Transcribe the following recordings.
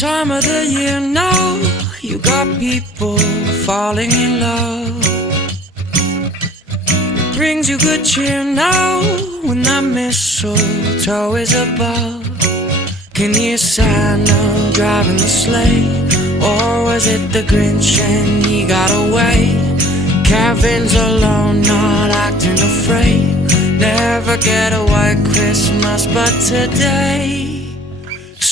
Time of the year now, you got people falling in love. It brings you good cheer now when that mistletoe is above. Can you hear Santa driving the sleigh? Or was it the Grinch and he got away? Kevin's alone, not acting afraid. Never get a white Christmas, but today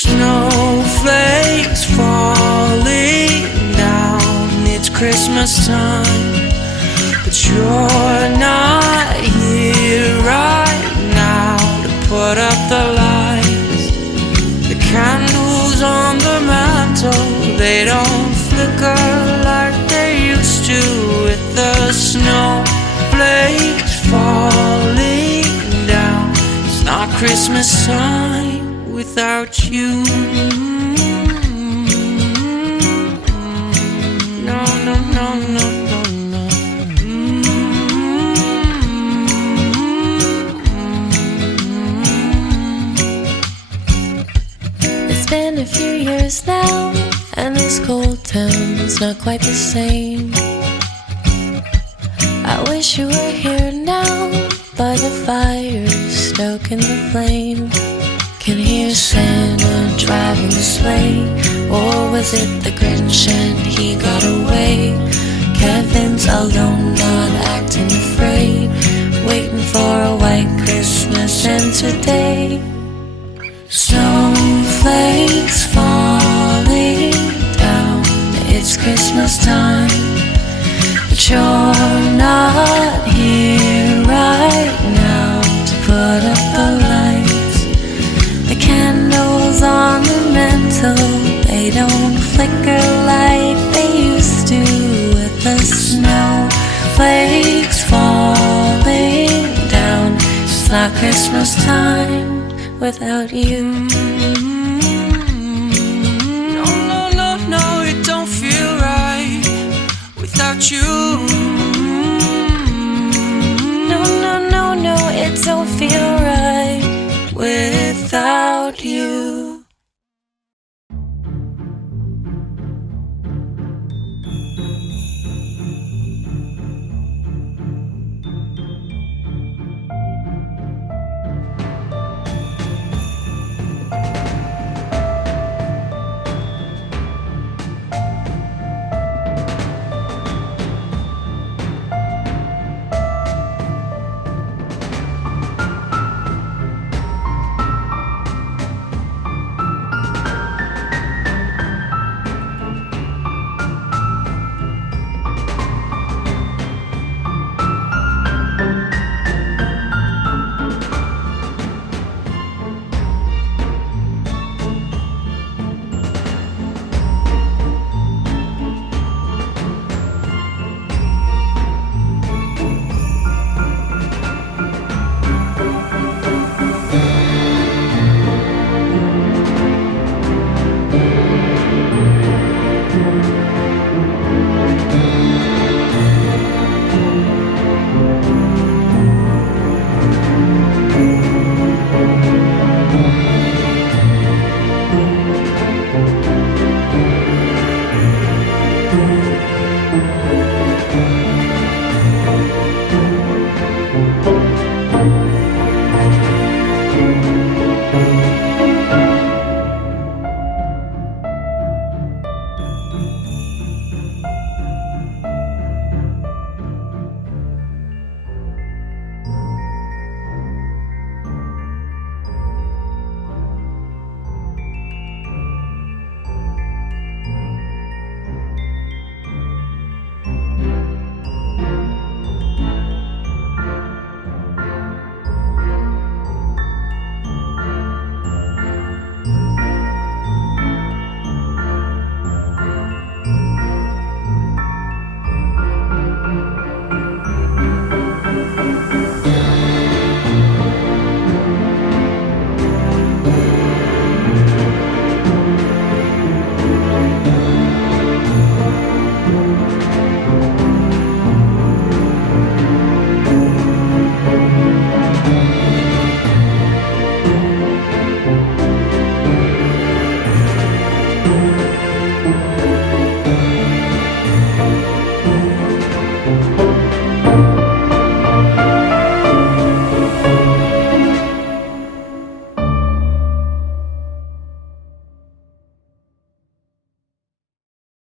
snowflakes falling down. It's Christmas time, but you're not here right now to put up the lights. The candles on the mantle, they don't flicker like they used to. With the snowflakes falling down, it's not Christmas time without you. No, no, no, no, no, no. It's been a few years now, and this cold town's not quite the same. I wish you were here now, by the fire, stoking the flame. Can hear Santa driving the sleigh. Or was it the Grinch and he got away? Kevin's alone, not acting afraid, waiting for a white Christmas. And today, snowflakes falling down. It's Christmas time, but you're not here right now to put up the lights. The candles on the mantle, they don't flicker like they used to. With the snowflakes falling down, it's not Christmas time without you. No, no, no, no, it don't feel right without you. No, no, no, no, it don't feel right without you.